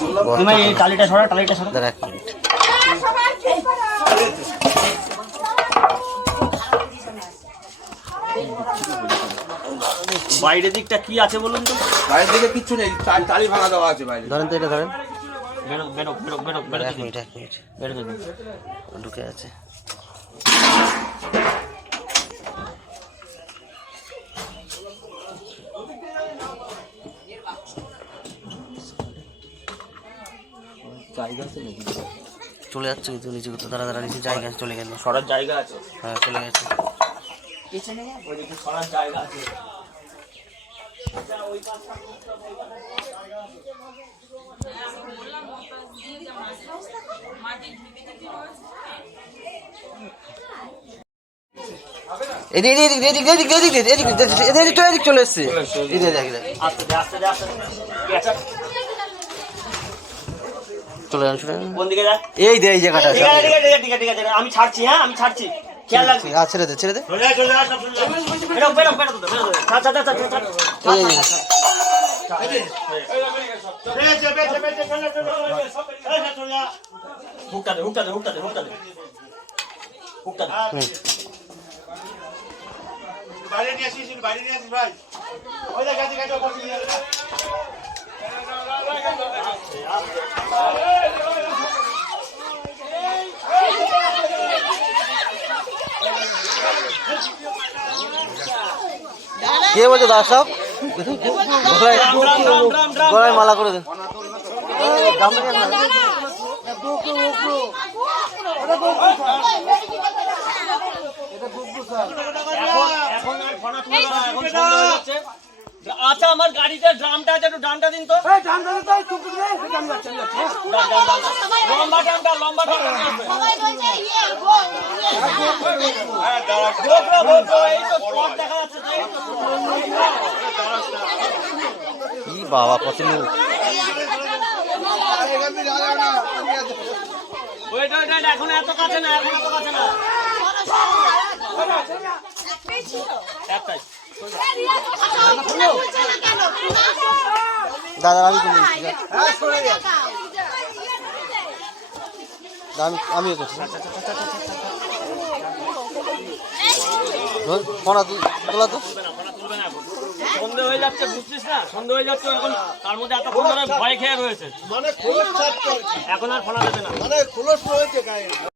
তুমি এই টালিটা সরা দাঁড়া এক মিনিট। বাইরের দিকটা কি আছে বলুন তো? বাইরের দিকে কিচ্ছু নেই, টালি ভাঙা দেওয়া আছে বাইরে। ধরেন তো এটা ধরেন। বেরো এক মিনিট ঢুকে আছে। চলে যাচ্ছে কিন্তু নিচে করতে, দাঁড়া নিচে জায়গা আছে, চলে গেল। সরার জায়গা আছে? হ্যাঁ চলে গেছে। ওইদিকে সরার জায়গা আছে। এদিক চলে এসছে। চলে যান কোন দিকে যা? এই দে এই জায়গাটা। ঠিক আছে আমি ছাড়ছি, হ্যাঁ আমি ছাড়ছি, খেয়াল রাখবি। ছেড়ে দে বাইরে নিয়ে আসিস ভাই। ওই দেখ গাছে কে বলছে দাস সব গলায় মালা করে দেন। আচ্ছা আমার গাড়িতে ড্রামটা আছে, একটু ড্রামটা দিন তো। লম্বা ড্রামটা কি বাবা কত লোক। এখন এত কাছে না, একটাই। দাদা আমি আমিও করছি। তোলা তো সন্দেহ হয়ে যাচ্ছে, বুঝছিস না? সন্দেহ হয়ে যাচ্ছে এখন, তার মধ্যে এতক্ষণ ধরে ভয় খেয়ে রয়েছে, এখন আর ফোনা দেবে না।